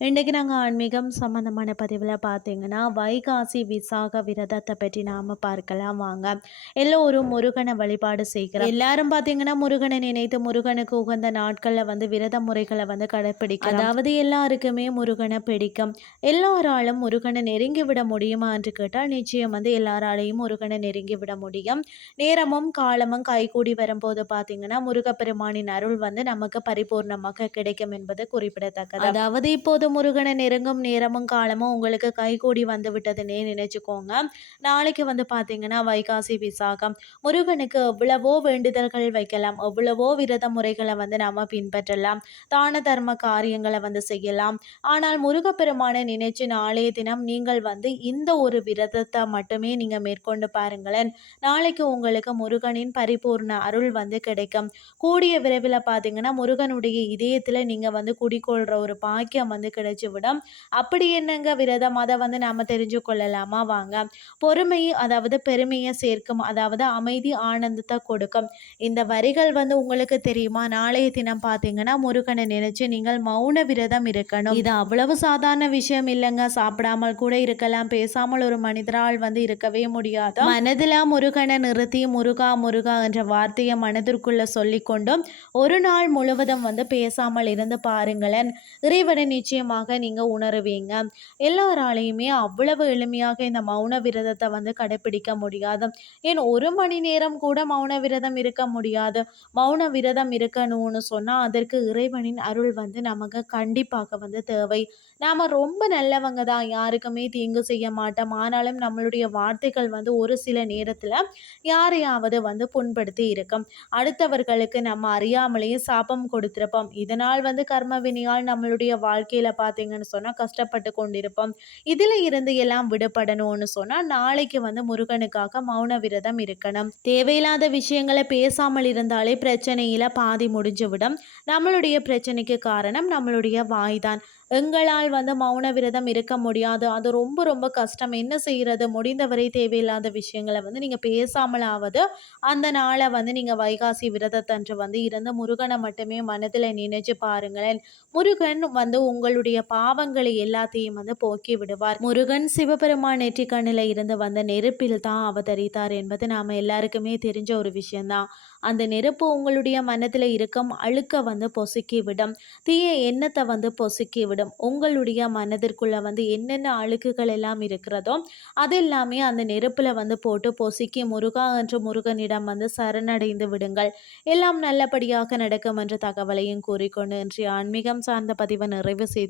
இன்றைக்கி நாங்கள் ஆன்மீகம் சம்மந்தமான பதிவில் பார்த்தீங்கன்னா வைகாசி விசாக விரதத்தை பற்றி நாம் பார்க்கலாம் வாங்க. எல்லோரும் முருகனை வழிபாடு செய்கிறோம். எல்லாரும் பார்த்தீங்கன்னா முருகனை நினைத்து முருகனுக்கு உகந்த நாட்களில் வந்து விரத முறைகளை வந்து கடைப்பிடிக்கும் அதாவது எல்லாருக்குமே முருகனை பிடிக்கும். எல்லாராலும் முருகனை நெருங்கி விட முடியுமா என்று கேட்டால் நிச்சயம் வந்து எல்லாராலையும் முருகனை நெருங்கி விட முடியும். நேரமும் காலமும் கைகூடி வரும்போது பார்த்தீங்கன்னா முருகப்பெருமானின் அருள் வந்து நமக்கு பரிபூர்ணமாக கிடைக்கும் என்பது குறிப்பிடத்தக்கது. அதாவது இப்போது முருகனை நெருங்கும் நேரமும் காலமும் உங்களுக்கு கைகூடி வந்து விட்டதுன்னே நினைச்சுக்கோங்க. நாளைக்கு வந்து பார்த்தீங்கன்னா வைகாசி விசாகம். முருகனுக்கு எவ்வளவோ வேண்டுதல்கள் வைக்கலாம். எவ்வளவோ விரத முறைகளை வந்து நாம் பின்பற்றலாம். தான தர்ம காரியங்களை வந்து செய்யலாம். ஆனால் முருகப்பெருமானை நினைச்சு நாளைய தினம் நீங்கள் வந்து இந்த ஒரு விரதத்தை மட்டுமே நீங்கள் மேற்கொண்டு பாருங்களேன். நாளைக்கு உங்களுக்கு முருகனின் பரிபூர்ண அருள் வந்து கிடைக்கும். கூடிய விரைவில் பார்த்தீங்கன்னா முருகனுடைய இதயத்தில் நீங்கள் வந்து குடிக்கொள்கிற ஒரு பாக்கியம் வந்து கிடைச்சி விடும். அப்படி என்னங்க விரதம்? அதை வந்து நாம் தெரிஞ்சு கொள்ளலாமா வாங்க. பொறுமை அதாவது பெருமையை சேர்க்கும் அதாவது அமைதி ஆனந்தத்தை கொடுக்கும். இந்த வரிகள் வந்து உங்களுக்கு தெரியுமா? நாளைய தினம் பார்த்தீங்கன்னா முருகனை நினைச்சு நீங்கள் மௌன விரதம் இருக்கணும். இது அவ்வளவு சாதாரண விஷயம் இல்லைங்க. சாப்பிடாமல் கூட இருக்கலாம். பேசாமல் ஒரு மனிதரால் வந்து இருக்கவே முடியாது? மனதில் முருகனை நிறுத்தி முருகா முருகா என்ற வார்த்தையை மனதிற்குள்ள சொல்லிக்கொண்டும் ஒரு நாள் முழுவதும் வந்து பேசாமல் இருந்து பாருங்களேன். இறைவனை நிச்சயமாக நீங்கள் உணருவீங்க. எல்லாராலையுமே அவ்வளவு எளிமையாக இந்த மௌன விரதத்தை வந்து கடைப்பிடிக்க முடியாது. ஏன் ஒரு மணி நேரம் கூட மௌன விரதம் இருக்க முடியாது. மௌன விரதம் இருக்கணும்னு சொன்னால் அதற்கு இறைவனின் அருள் வந்து நமக்கு கண்டிப்பாக வந்து தேவை. நாம் ரொம்ப நல்லவங்க தான். யாருக்குமே தீங்கு செய்ய மாட்டோம். ஆனாலும் நம்மளுடைய வார்த்தைகள் வந்து ஒரு சில நேரத்தில் யாரையாவது வந்து புண்படுத்தி இருக்கும். அடுத்தவர்களுக்கு நம்ம அறியாமலேயே சாபம் கொடுத்துருப்போம். இதனால் வந்து கர்ம வினையால் நம்மளுடைய வாழ்க்கையில் பார்த்தீங்கன்னு சொன்னால் கஷ்டப்பட்டு கொண்டிருப்போம். இதில் இருந்து எல்லாம் விடுபடணும்னு சொன்னால் நாளைக்கு வந்து முருகனுக்காக மௌன விரதம் இருக்கணும். தேவையில்லாத விஷயங்களை பேசாமல் இருந்தாலே பிரச்சனையில் பாதி முடிஞ்சுவிடும் நம்மளுடைய பிரச்சனைக்கு காரணம் நம்மளுடைய வாய் தான் எங்களால் வந்து மௌன விரதம் இருக்க முடியாது. அது ரொம்ப ரொம்ப கஷ்டம். என்ன செய்கிறது முடிந்தவரை தேவையில்லாத விஷயங்களை வந்து நீங்கள் பேசாமலாவது அந்த நாளை வந்து நீங்கள் வைகாசி விரதத்தன்று வந்து இருந்து முருகனை மட்டுமே மனதில் நினைச்சு பாருங்களேன். முருகன் வந்து உங்களுடைய பாவங்களை எல்லாத்தையும் வந்து போக்கி விடுவார். முருகன் சிவபெருமான் நெற்றிக்கண்ணில் இருந்து வந்த நெருப்பில் தான் அவதரித்தார் என்பது நாம் எல்லாருக்குமே தெரிஞ்ச ஒரு விஷயம்தான். அந்த நெருப்பு உங்களுடைய மனதில் இருக்கும் அழுக்க வந்து பொசுக்கி விடும். தீய எண்ணத்தை வந்து பொசுக்கி விடும். உங்களுடைய மனதிற்குள்ளே வந்து என்னென்ன அழுக்குகள் எல்லாம் இருக்கிறதோ அது எல்லாமே அந்த நெருப்பில் வந்து போட்டு பொசுக்கி முருகா என்ற முருகனிடம் வந்து சரணடைந்து விடுங்கள். எல்லாம் நல்லபடியாக நடக்கும் என்ற தகவலையும் கூறிக்கொண்டு இன்றைய ஆன்மீகம் சார்ந்த பதிவை நிறைவு செய்து